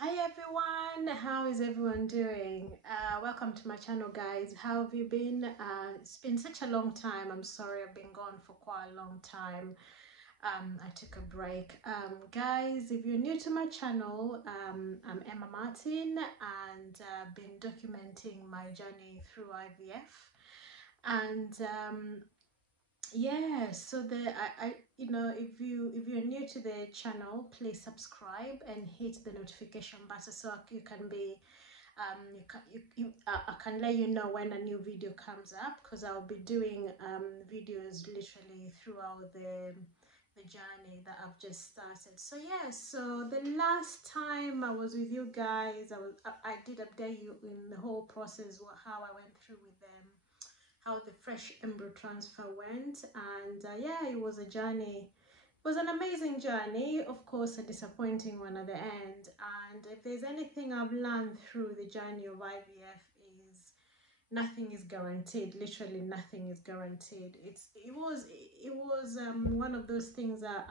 Hi everyone, how is everyone doing? Welcome to my channel, guys. How have you been? It's been such a long time. I'm sorry, I've been gone for quite a long time. I took a break. Guys, if you're new to my channel, I'm Emma Martin, and been documenting my journey through IVF. And yeah, so if you're new to the channel, please subscribe and hit the notification button so you can be I can let you know when a new video comes up, because I'll be doing videos literally throughout the journey that I've just started. So yeah, so the last time I was with you guys, I did update you in the whole process, how I went through with them, how the fresh embryo transfer went. And yeah, it was a journey. It was an amazing journey, of course a disappointing one at the end. And if there's anything I've learned through the journey of IVF, is nothing is guaranteed. Literally nothing is guaranteed. It was one of those things that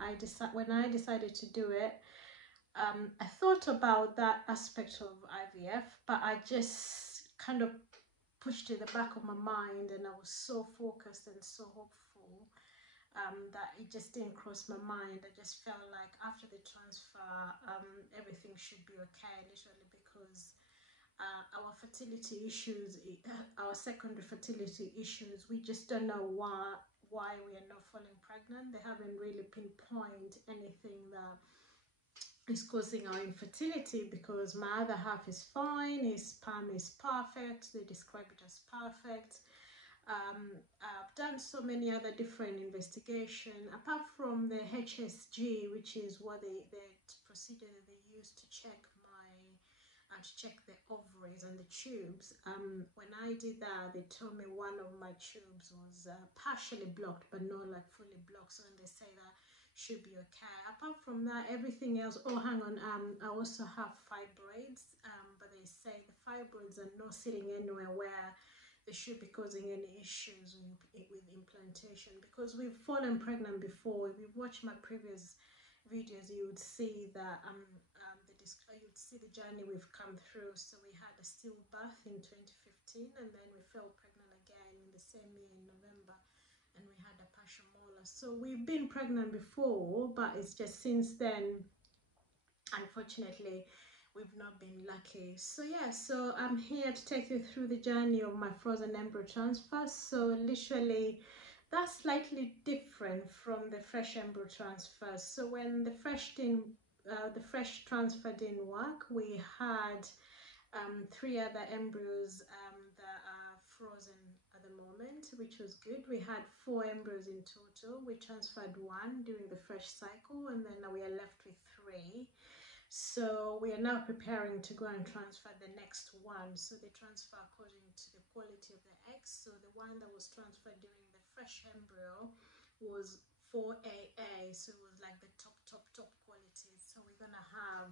when I decided to do it, I thought about that aspect of IVF, but I just kind of pushed to the back of my mind, and I was so focused and so hopeful that it just didn't cross my mind. I just felt like after the transfer, everything should be okay, literally, because our fertility issues, our secondary fertility issues, we just don't know why we are not falling pregnant. They haven't really pinpointed anything that is causing our infertility, because my other half is fine, his sperm is perfect, they describe it as perfect. I've done so many other different investigations apart from the HSG, which is what the procedure that they use to check to check the ovaries and the tubes. When I did that, they told me one of my tubes was partially blocked, but not like fully blocked. So they say that should be okay. Apart from that, everything else. Oh, hang on. I also have fibroids, but they say the fibroids are not sitting anywhere where they should be causing any issues with implantation, because we've fallen pregnant before. If you've watched my previous videos, you would see that you'd see the journey we've come through. So we had a stillbirth in 2015, and then we fell pregnant again in the same year in November, and we had a partial molar. So we've been pregnant before, but it's just since then, unfortunately, we've not been lucky. So yeah, so I'm here to take you through the journey of my frozen embryo transfer. So literally, that's slightly different from the fresh embryo transfer. So when the fresh transfer didn't work, we had 3 other embryos that are frozen at the moment, which was good. We had 4 embryos in total. We transferred 1 during the fresh cycle, and then we are left with 3. So we are now preparing to go and transfer the next one. So they transfer according to the quality of the eggs. So the one that was transferred during the fresh embryo was 4AA, so it was like the top quality. So we're gonna have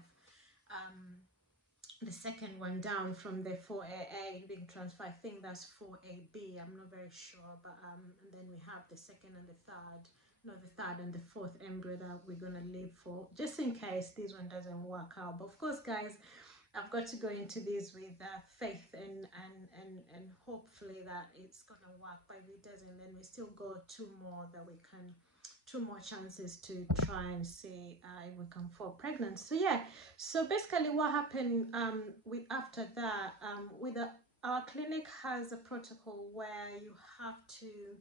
the second one down from the 4AA being transferred. I think that's 4AB, I'm not very sure, but and then we have the second and the third, the third and the 4th embryo that we're gonna leave for, just in case this one doesn't work out. But of course, guys, I've got to go into this with faith and hopefully that it's gonna work. But if it doesn't, then we still got 2 more that we can, 2 more chances to try and see if we can fall pregnant. So yeah, so basically what happened with after that, our clinic has a protocol where you have to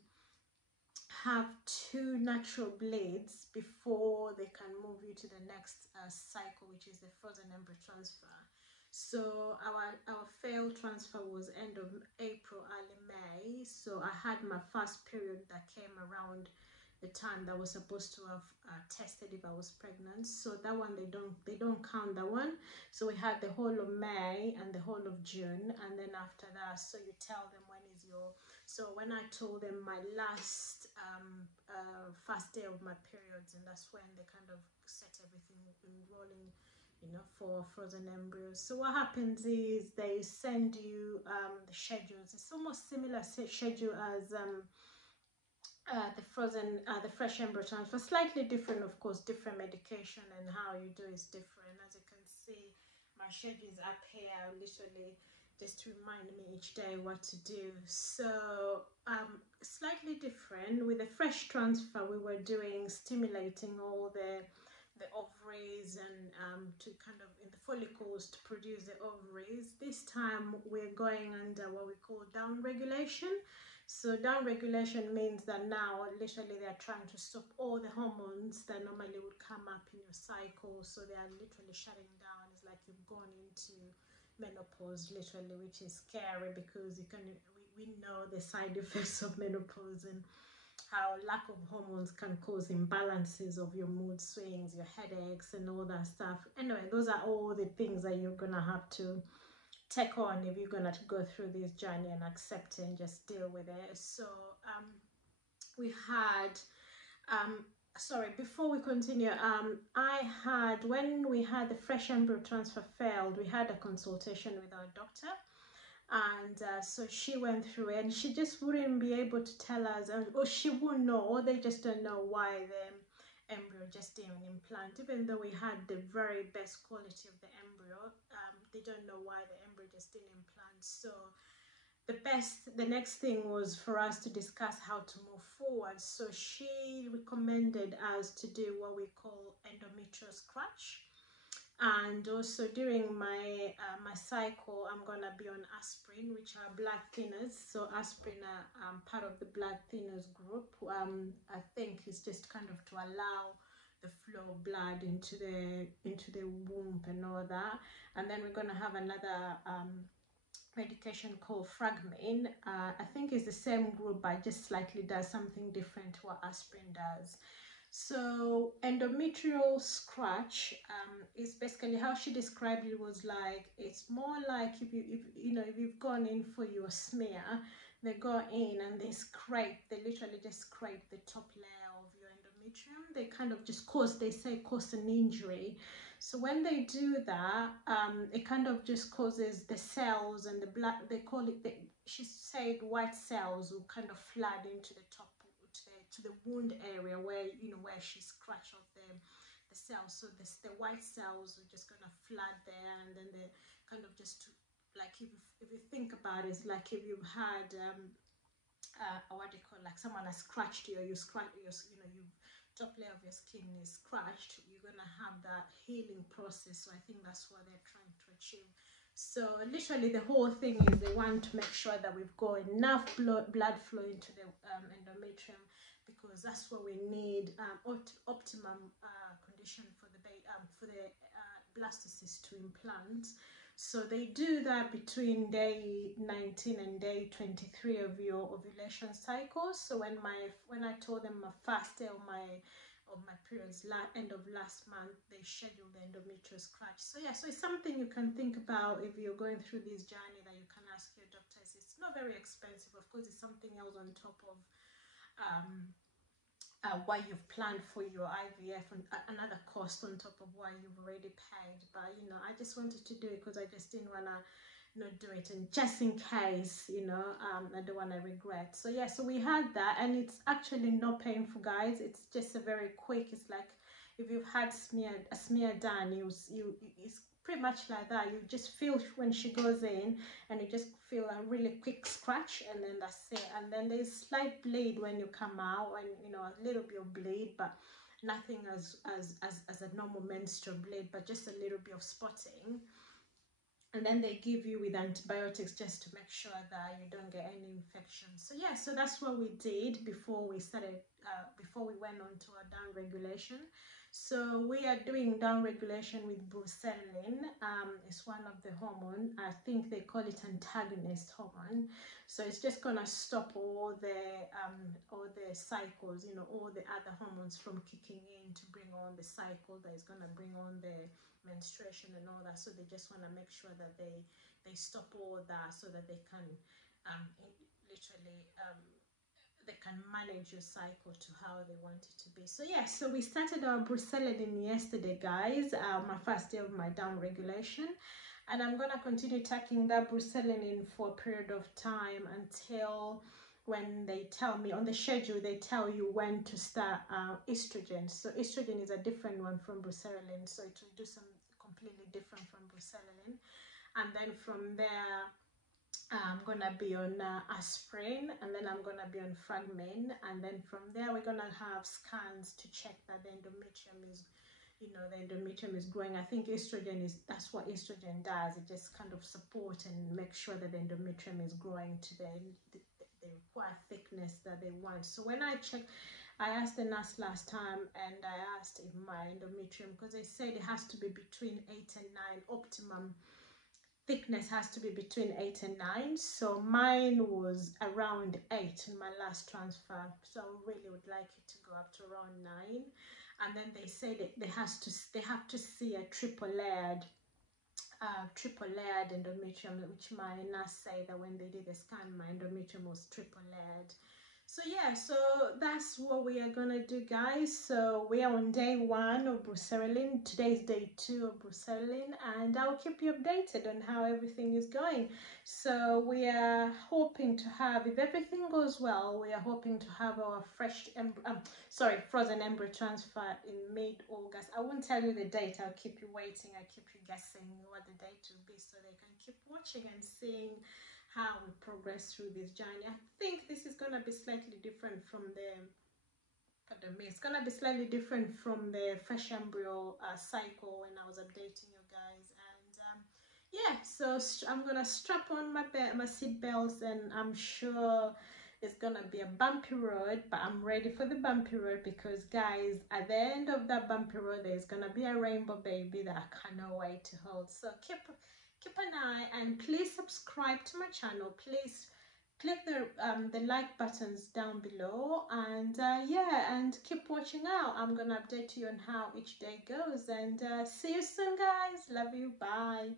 have 2 natural bleeds before they can move you to the next cycle, which is the frozen embryo transfer. So our failed transfer was end of April, early May. So I had my first period that came around the time that was supposed to have tested if I was pregnant. So that one, they don't count that one. So we had the whole of May and the whole of June, and then after that, so you tell them when is your. So when I told them my last first day of my periods, and that's when they kind of set everything rolling, for frozen embryos. So what happens is they send you the schedules. It's almost similar schedule as the fresh embryo transfer. Slightly different, of course. Different medication, and how you do is different. As you can see, my schedule is up here, literally just to remind me each day what to do. So slightly different with the fresh transfer, we were doing stimulating all the ovaries and to kind of in the follicles to produce the ovaries. This time we're going under what we call down regulation. So down regulation means that now literally they're trying to stop all the hormones that normally would come up in your cycle. So they are literally shutting down. It's like you've gone into menopause literally, which is scary because we know the side effects of menopause and how lack of hormones can cause imbalances of your mood swings, your headaches and all that stuff. Anyway, those are all the things that you're gonna have to take on if you're gonna go through this journey and accept it and just deal with it. So we had sorry, before we continue, when we had the fresh embryo transfer failed, we had a consultation with our doctor, and so she went through it and she just wouldn't be able to tell us, or she wouldn't know, or they just don't know why the embryo just didn't implant, even though we had the very best quality of the embryo. They don't know why the embryo just didn't implant. So the next thing was for us to discuss how to move forward. So she recommended us to do what we call endometrial scratch. And also during my my cycle, I'm gonna be on aspirin, which are blood thinners. So aspirin are part of the blood thinners group. I think it's just kind of to allow the flow of blood into the womb and all that. And then we're gonna have another medication called Fragmin. I think it's the same group, but just slightly does something different to what aspirin does. So endometrial scratch is basically how she described it. Was like, it's more like if you've gone in for your smear, they go in and they literally just scrape the top layer of your endometrium. They kind of just cause an injury. So when they do that, it kind of just causes the cells and the blood, they call it, she said white cells will kind of flood into the top, to the wound area where she scratched off the cells. So the white cells are just gonna flood there, and then they kind of just, like, if you think about it, it's like if you've had what do you call, like someone has scratched you, or you scratch your, top layer of your skin is scratched, you're gonna have that healing process. So I think that's what they're trying to achieve. So literally the whole thing is they want to make sure that we've got enough blood flow into the endometrium, because that's what we need, optimum condition for the blastocyst to implant. So they do that between day 19 and day 23 of your ovulation cycle. So when I told them my first day of my periods, end of last month, they scheduled the endometrial scratch. So yeah, so it's something you can think about if you're going through this journey, that you can ask your doctors. It's not very expensive, of course. It's something else on top of what you've planned for your IVF, and another cost on top of what you've already paid. But I just wanted to do it because I just didn't want to not do it, and just in case, I don't want to regret. So yeah, so we had that, and it's actually not painful, guys. It's just a very quick, it's like if you've had a smear done, it's pretty much like that. You just feel when she goes in, and you just feel a really quick scratch, and then that's it. And then there's slight bleed when you come out, and a little bit of bleed, but nothing as a normal menstrual bleed, but just a little bit of spotting. And then they give you with antibiotics just to make sure that you don't get any infections. So yeah, so that's what we did before we started, before we went on to our down regulation. So we are doing down regulation with brucellin. It's one of the hormone. I think they call it antagonist hormone. So it's just gonna stop all the cycles, all the other hormones from kicking in to bring on the cycle that is gonna bring on the menstruation and all that. So they just want to make sure that they stop all that, so that they can literally they can manage your cycle to how they want it to be. So yeah, so we started our brucellin yesterday, guys, my first day of my down regulation, and I'm gonna continue taking that brucellin for a period of time until when they tell me on the schedule, they tell you when to start estrogen. So estrogen is a different one from bruserelin, so it will do some completely different from bruserelin. And then from there, I'm gonna be on aspirin, and then I'm gonna be on fragmin, and then from there we're gonna have scans to check that the endometrium is, you know, the endometrium is growing. I think estrogen is, that's what estrogen does. It just kind of support and make sure that the endometrium is growing to the required thickness that they want. So when I check, I asked the nurse last time, and I asked if my endometrium, because they said it has to be between 8 and 9, optimum thickness has to be between 8 and 9. So mine was around 8 in my last transfer, so I really would like it to go up to around 9. And then they said they have to see a triple layered endometrium, which my nurse said that when they did the scan, my endometrium was triple layered. So yeah, so that's what we are gonna do, guys. So we are on day 1 of bruserelin. Today's day 2 of bruserelin, and I'll keep you updated on how everything is going. So we are hoping to have, if everything goes well, we are hoping to have our frozen embryo transfer in mid-August. I won't tell you the date. I'll keep you waiting. I keep you guessing what the date will be, so they can keep watching and seeing how we progress through this journey. I think this is gonna be slightly different from the, pardon me, it's gonna be slightly different from the fresh embryo cycle when I was updating you guys. And yeah, so I'm gonna strap on my seat belts, and I'm sure it's gonna be a bumpy road, but I'm ready for the bumpy road, because guys, at the end of that bumpy road, there's gonna be a rainbow baby that I cannot wait to hold. So keep an eye, and please subscribe to my channel. Please click the like buttons down below, and yeah, and keep watching out. I'm gonna update you on how each day goes, and see you soon, guys. Love you. Bye.